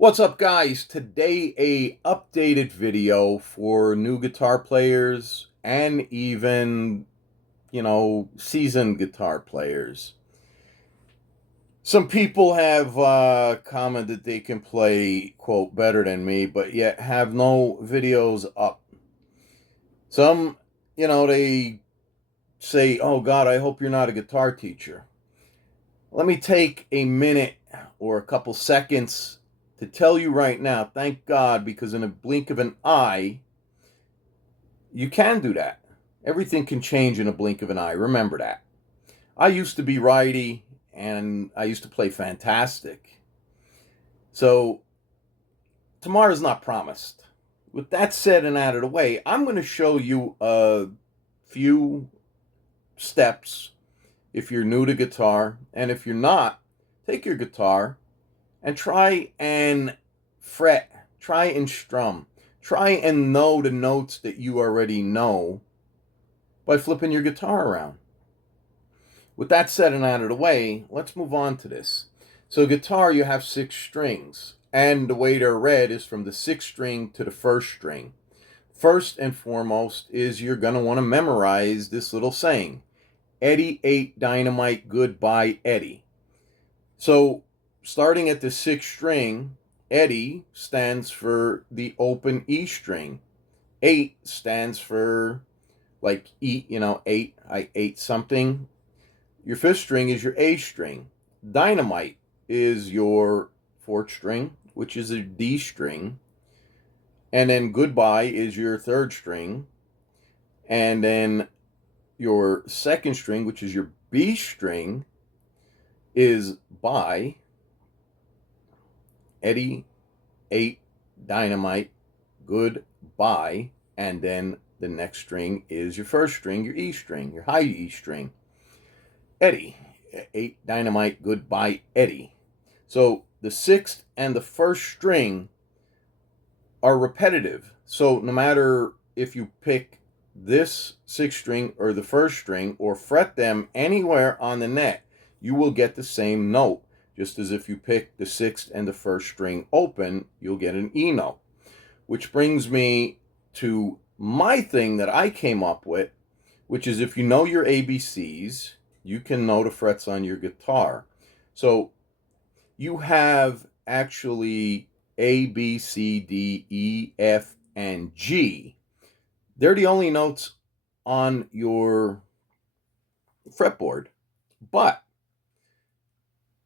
What's up, guys? Today a updated video for new guitar players and even, seasoned guitar players. Some people have commented they can play, quote, better than me, but yet have no videos up. Some, they say, oh God, I hope you're not a guitar teacher. Let me take a minute or a couple seconds to tell you right now, thank God, because in a blink of an eye, you can do that. Everything can change in a blink of an eye. Remember that. I used to be righty and I used to play fantastic. So tomorrow's not promised. With that said and out of the way, I'm going to show you a few steps if you're new to guitar. And if you're not, take your guitar and try and fret, try and strum, try and know the notes that you already know by flipping your guitar around. With that said and out of the way, let's move on to this. So guitar, you have 6 strings, and the way they're read is from the 6th string to the 1st string. First and foremost is you're going to want to memorize this little saying, Eddie ate dynamite, goodbye Eddie. So starting at the 6th string, Eddie stands for the open E string. 8 stands for like eat, 8, I ate something. Your 5th string is your A string. Dynamite is your 4th string, which is a D string. And then goodbye is your 3rd string. And then your 2nd string, which is your B string, is bye. Eddie ate dynamite, goodbye. And then the next string is your 1st string, your E string, your high E string. Eddie ate dynamite, goodbye Eddie. So the 6th and the 1st string are repetitive. So no matter if you pick this 6th string or the 1st string or fret them anywhere on the neck, you will get the same note. Just as if you pick the 6th and the 1st string open, you'll get an E note. Which brings me to my thing that I came up with, which is if you know your ABCs, you can know the frets on your guitar. So you have actually A, B, C, D, E, F, and G. They're the only notes on your fretboard. But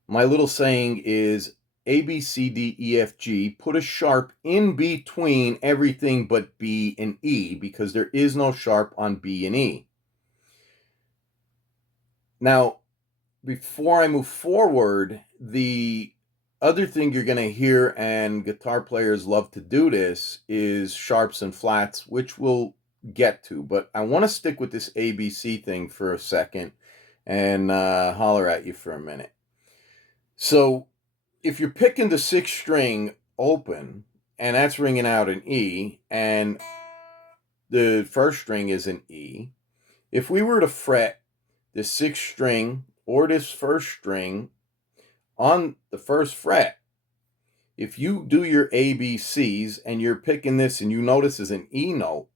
my little saying is A, B, C, D, E, F, G. Put a sharp in between everything but B and E because there is no sharp on B and E. Now, before I move forward, the other thing you're going to hear, and guitar players love to do this, is sharps and flats, which we'll get to. But I want to stick with this ABC thing for a second and holler at you for a minute. So if you're picking the 6th string open, and that's ringing out an E, and the 1st string is an E, if we were to fret the 6th string or this 1st string on the 1st fret, if you do your ABCs and you're picking this and you notice is an E note,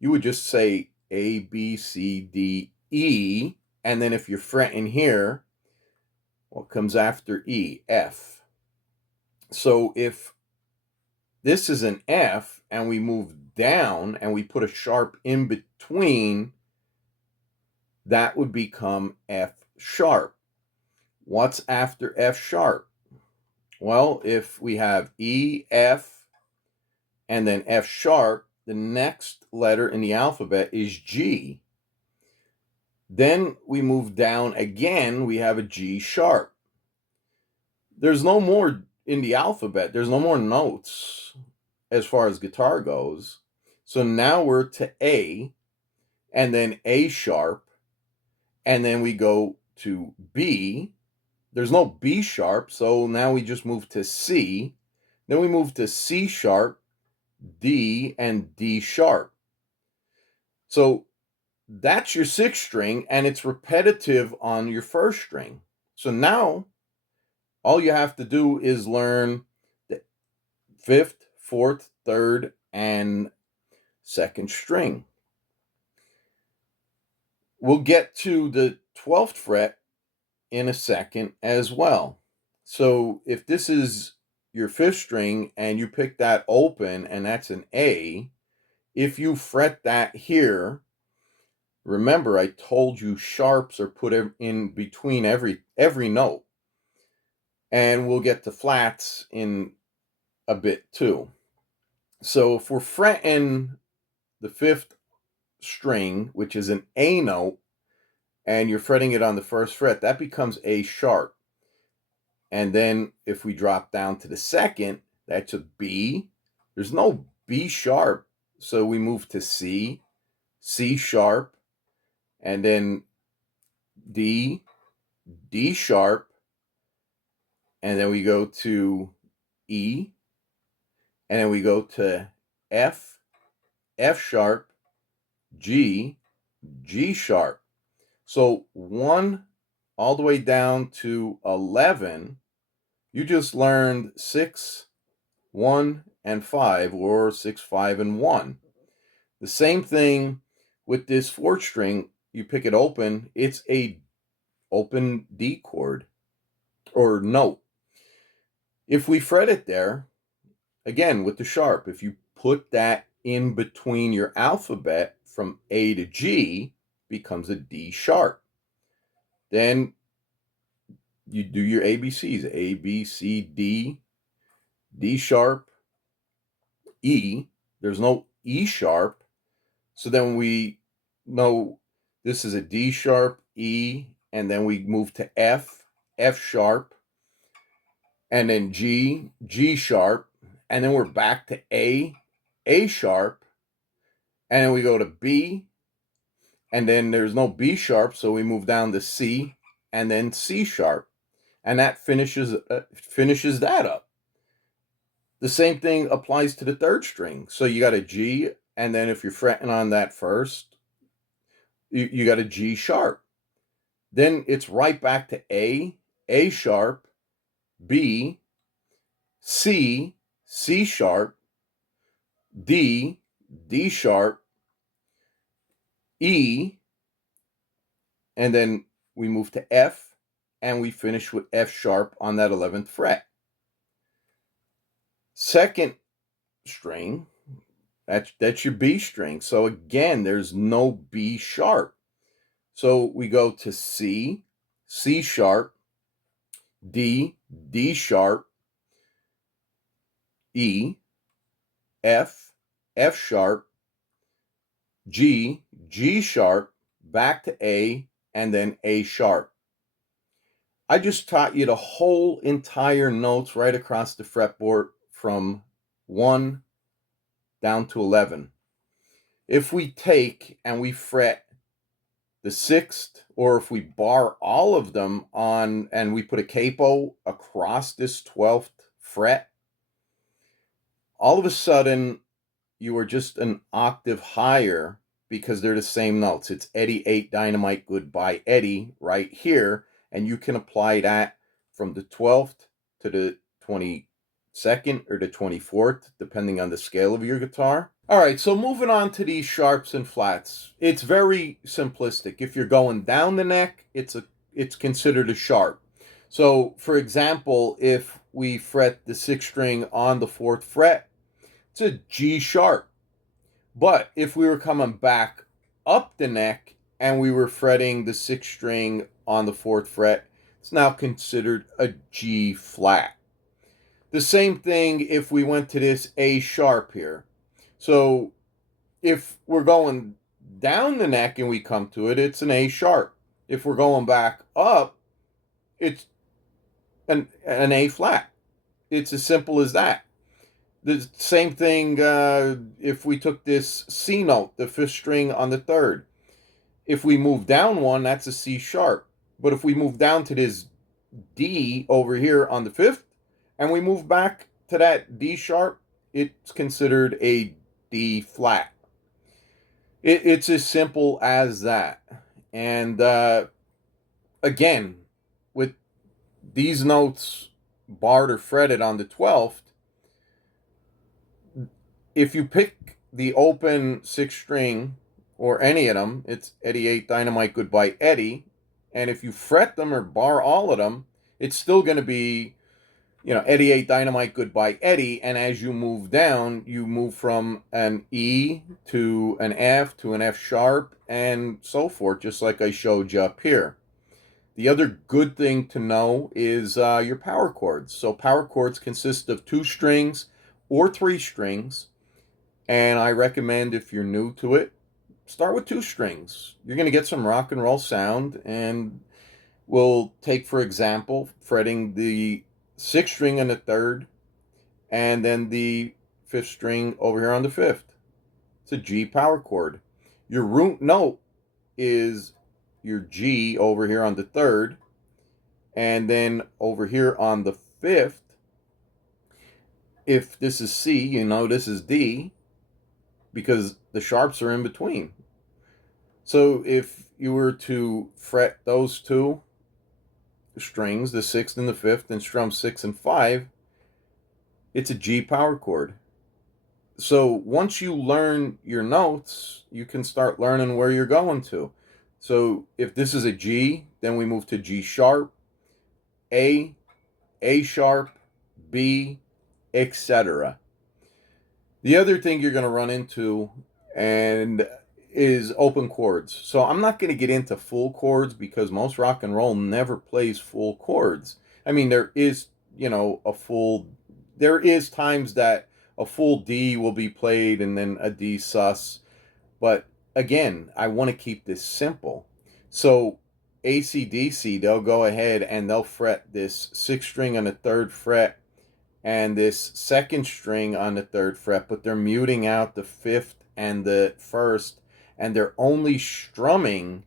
you would just say A, B, C, D, E. And then if you're fretting here, what comes after E? F. So if this is an F and we move down and we put a sharp in between, that would become F sharp. What's after F sharp? Well, if we have E, F, and then F sharp, the next letter in the alphabet is G. Then we move down again, we have a G sharp. There's no more in the alphabet, there's no more notes as far as guitar goes. So now we're to A, and then A sharp, and then we go to B. There's no B sharp, so now we just move to C. Then we move to C sharp, D, and D sharp. So that's your 6th string, and it's repetitive on your 1st string. So now all you have to do is learn the fifth, fourth, third, and second string. We'll get to the 12th fret in a second as well. So if this is your fifth string and you pick that open and that's an A, if you fret that here, remember I told you sharps are put in between every note. And we'll get to flats in a bit too. So if we're fretting the fifth string, which is an A note, and you're fretting it on the first fret, that becomes A sharp. And then if we drop down to the second, that's a B. There's no B sharp, so we move to C, C sharp, and then D, D sharp, and then we go to E, and then we go to F, F sharp, G, G sharp. So 1 all the way down to 11, you just learned 6, 1, and 5, or 6, 5, and 1. The same thing with this fourth string. You pick it open, it's a open D chord or note. If we fret it there, again with the sharp, if you put that in between your alphabet from A to G, becomes a D sharp. Then you do your ABCs, A, B, C, D, D sharp, E. There's no E sharp. So then we know this is a D sharp, E, and then we move to F, F sharp, and then G, G sharp, and then we're back to A sharp, and then we go to B, and then there's no B sharp, so we move down to C, and then C sharp, and that finishes that up. The same thing applies to the third string. So you got a G, and then if you're fretting on that first, you got a G sharp. Then it's right back to A sharp, B, C, C sharp, D, D sharp, E, and then we move to F, and we finish with F sharp on that 11th fret. Second string, that's your B string. So again, there's no B sharp. So we go to C, C sharp, D, D sharp, E, F, F sharp, G, G sharp, back to A, and then A sharp. I just taught you the whole entire notes right across the fretboard from 1 down to 11. If we take and we fret the 6th, or if we bar all of them on and we put a capo across this 12th fret, all of a sudden you are just an octave higher because they're the same notes. It's Eddie 8 Dynamite Goodbye Eddie right here, and you can apply that from the 12th to the 22nd or the 24th, depending on the scale of your guitar. All right, so moving on to these sharps and flats. It's very simplistic. If you're going down the neck, it's considered a sharp. So, for example, if we fret the 6th string on the 4th fret, it's a G sharp. But if we were coming back up the neck and we were fretting the 6th string on the 4th fret, it's now considered a G flat. The same thing if we went to this A sharp here. So if we're going down the neck and we come to it, it's an A sharp. If we're going back up, it's an A flat. It's as simple as that. The same thing if we took this C note, the 5th string on the 3rd. If we move down one, that's a C sharp. But if we move down to this D over here on the 5th, and we move back to that D sharp, it's considered a D flat. It's as simple as that. And again, with these notes barred or fretted on the 12th, if you pick the open six string or any of them, it's Eddie 8 Dynamite Goodbye Eddie. And if you fret them or bar all of them, it's still going to be, Eddie 8 Dynamite Goodbye Eddie. And as you move down, you move from an E to an F to an F sharp and so forth, just like I showed you up here. The other good thing to know is your power chords. So power chords consist of 2 strings or 3 strings. And I recommend, if you're new to it, start with 2 strings. You're going to get some rock and roll sound. And we'll take, for example, fretting the 6th string on the 3rd and then the 5th string over here on the 5th. It's a G power chord. Your root note is your G over here on the 3rd, and then over here on the 5th, if this is C, you know this is D, because the sharps are in between. So if you were to fret those 2 strings, the 6th and the 5th, and strum 6 and 5, it's a G power chord. So once you learn your notes, you can start learning where you're going to. So if this is a G, then we move to G sharp, A sharp, B, etc. The other thing you're going to run into and is open chords. So I'm not going to get into full chords because most rock and roll never plays full chords. I mean, there is times that a full D will be played and then a D sus. But again, I want to keep this simple. So AC/DC, they'll go ahead and they'll fret this 6th string on the 3rd fret and this 2nd string on the 3rd fret, but they're muting out the 5th and the 1st, and they're only strumming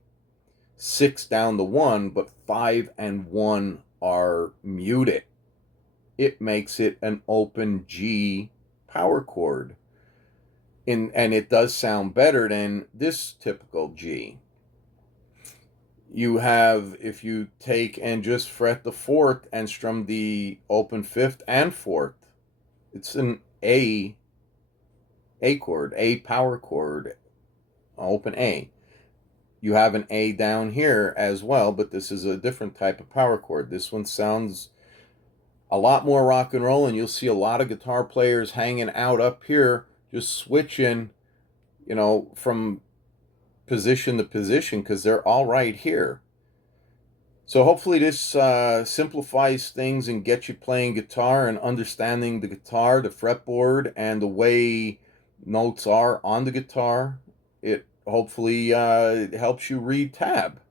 6 down the 1, but 5 and 1 are muted. It makes it an open G power chord. And it does sound better than this typical G. You have, if you take and just fret the 4th and strum the open 5th and 4th, it's an A chord, A power chord, open A. You have an A down here as well, but this is a different type of power chord. This one sounds a lot more rock and roll, and you'll see a lot of guitar players hanging out up here, just switching, from position to position, because they're all right here. So hopefully this simplifies things and gets you playing guitar and understanding the guitar, the fretboard, and the way notes are on the guitar. It hopefully helps you read tab.